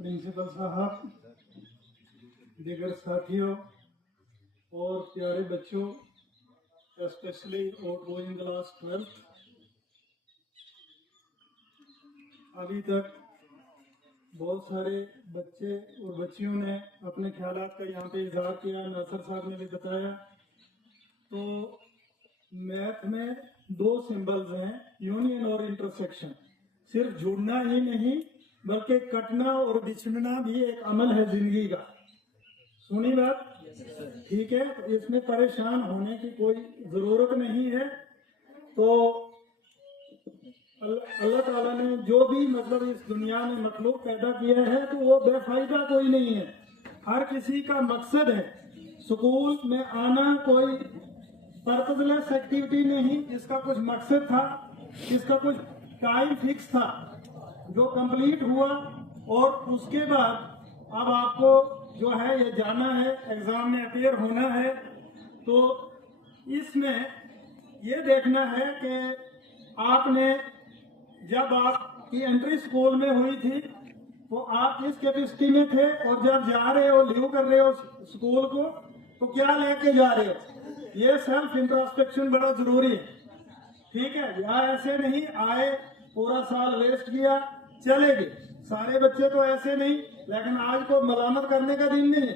Principal साहब, दीगर साथियों और प्यारे बच्चों, स्पेशली आउटगोइंग क्लास 12th, अभी तक बहुत सारे बच्चे और बच्चियों ने अपने ख्यालात का यहाँ पे इजहार किया। नासिर साहब ने भी बताया। तो मैथ में दो सिंबल्स हैं, यूनियन और इंटरसेक्शन। सिर्फ जुड़ना ही नहीं बल्कि कटना और बिछड़ना भी एक अमल है जिंदगी का। सुनी बात? ठीक है, तो इसमें परेशान होने की कोई जरूरत नहीं है। तो अल्लाह ताला ने जो भी मतलब इस दुनिया में मखलूक पैदा किया है तो वो बेफायदा कोई नहीं है। हर किसी का मकसद है। स्कूल में आना कोई पर्पजलेस एक्टिविटी नहीं, इसका कुछ मकसद था, इसका कुछ टाइम फिक्स था जो कंप्लीट हुआ। और उसके बाद अब आपको जो है ये जाना है, एग्जाम में अपेयर होना है। तो इसमें ये देखना है कि आपने जब आपकी एंट्री स्कूल में हुई थी तो आप किस कैपेसिटी में थे, और जब जा रहे हो लीव कर रहे हो स्कूल को तो क्या लेके जा रहे हो। ये सेल्फ इंट्रोस्पेक्शन बड़ा जरूरी है। ठीक है, या ऐसे नहीं आए पूरा साल वेस्ट किया चले गए। सारे बच्चे तो ऐसे नहीं, लेकिन आज को मलामत करने का दिन नहीं है।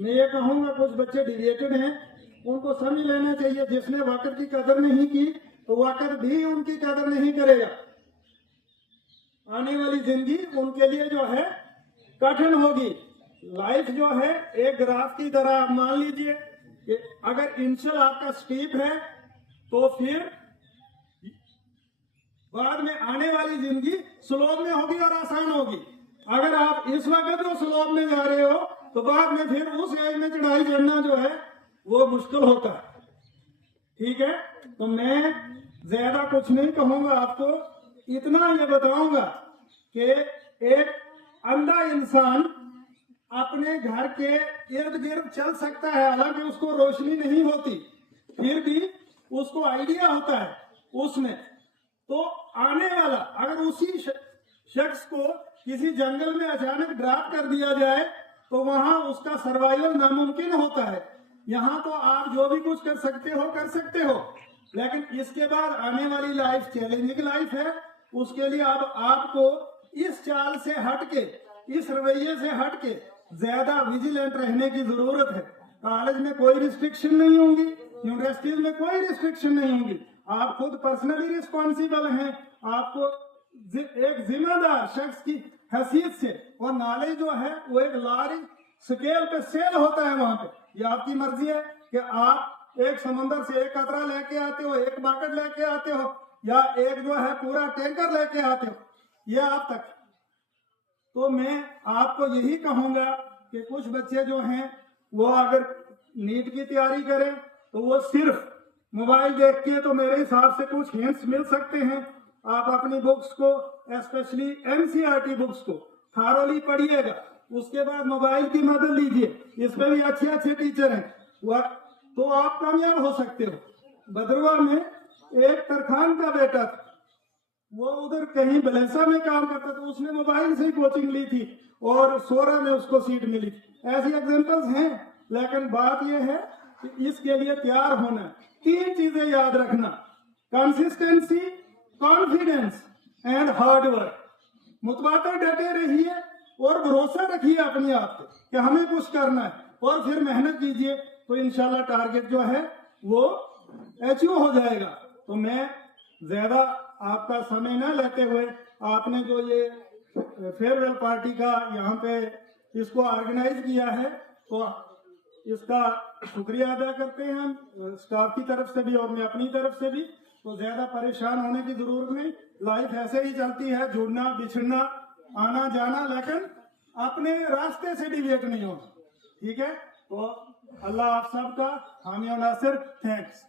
मैं ये कहूँगा कुछ बच्चे डिविएटेड हैं, उनको समझ लेना चाहिए। जिसने वक्त की कदर नहीं की तो वक्त भी उनकी कदर नहीं करेगा। आने वाली जिंदगी उनके लिए जो है कठिन होगी। लाइफ जो है एक ग्राफ की तरह मान लीजिए कि अगर इनिशियल आपका स्टीप है तो फिर बाद में आने वाली जिंदगी स्लोप में होगी और आसान होगी। अगर आप इस वक्त जो स्लोप में जा रहे हो तो बाद में फिर उस एज में चढ़ाई चढ़ना जो है वो मुश्किल होता है। ठीक है, तो मैं ज्यादा कुछ नहीं कहूंगा, आपको इतना ये बताऊंगा कि एक अंधा इंसान अपने घर के इर्द गिर्द चल सकता है, हालांकि उसको रोशनी नहीं होती, फिर भी उसको आइडिया होता है उसमें। तो आने वाला अगर उसी शख्स को किसी जंगल में अचानक ड्रॉप कर दिया जाए तो वहां उसका सर्वाइवल नामुमकिन होता है। यहाँ तो आप जो भी कुछ कर सकते हो, लेकिन इसके बाद आने वाली लाइफ चैलेंजिंग लाइफ है। उसके लिए अब आपको इस चाल से हटके, इस रवैये से हटके ज्यादा विजिलेंट रहने की जरूरत है। कॉलेज में कोई रिस्ट्रिक्शन नहीं होगी, यूनिवर्सिटीज में कोई रिस्ट्रिक्शन नहीं होगी। आप खुद पर्सनली रिस्पॉन्सिबल हैं। आपको एक जिम्मेदार शख्स की हैसियत से, और नॉलेज जो है वो एक लारी स्केल पे सेल होता है वहां पे। ये आपकी मर्जी है कि आप एक समंदर से एक कतरा लेके आते हो, एक बकेट लेके आते हो, या एक जो है पूरा टैंकर लेके आते हो, ये आप तक। तो मैं आपको यही कहूंगा कि कुछ बच्चे जो हैं वो अगर नीट की तैयारी करें तो वो सिर्फ मोबाइल देख के तो मेरे हिसाब से कुछ हिंट्स मिल सकते हैं। आप अपनी बुक्स को, स्पेशली एनसीईआरटी बुक्स को थारोली पढ़िएगा, उसके बाद मोबाइल की मदद लीजिए। इसमें भी अच्छे अच्छे टीचर हैं, तो आप कामयाब हो सकते हो। बदरवा में एक तरखान का बेटा था, वो उधर कहीं बलेसा में काम करता था, उसने मोबाइल से ही कोचिंग ली थी और सोरा में उसको सीट मिली। ऐसी एग्जांपल्स हैं, लेकिन बात यह है कि इसके लिए तैयार होना। 3 चीजें याद रखना: consistency, confidence and hard work. मुतवातर डटे रहिए और भरोसा रखिए अपने आप पे कि हमें कुछ करना है, और फिर मेहनत कीजिए तो इंशाल्लाह टारगेट जो है वो अचीव हो जाएगा। तो मैं ज्यादा आपका समय न लेते हुए, आपने जो ये फेयरवेल पार्टी का यहाँ पे इसको ऑर्गेनाइज किया है तो इसका शुक्रिया अदा करते हैं हम स्टाफ की तरफ से भी और मैं अपनी तरफ से भी। तो ज्यादा परेशान होने की जरूरत नहीं, लाइफ ऐसे ही चलती है, जुड़ना बिछड़ना, आना जाना, लेकिन अपने रास्ते से डिविएट नहीं होना। ठीक है, तो अल्लाह आप सबका हामी और नासिर। थैंक्स।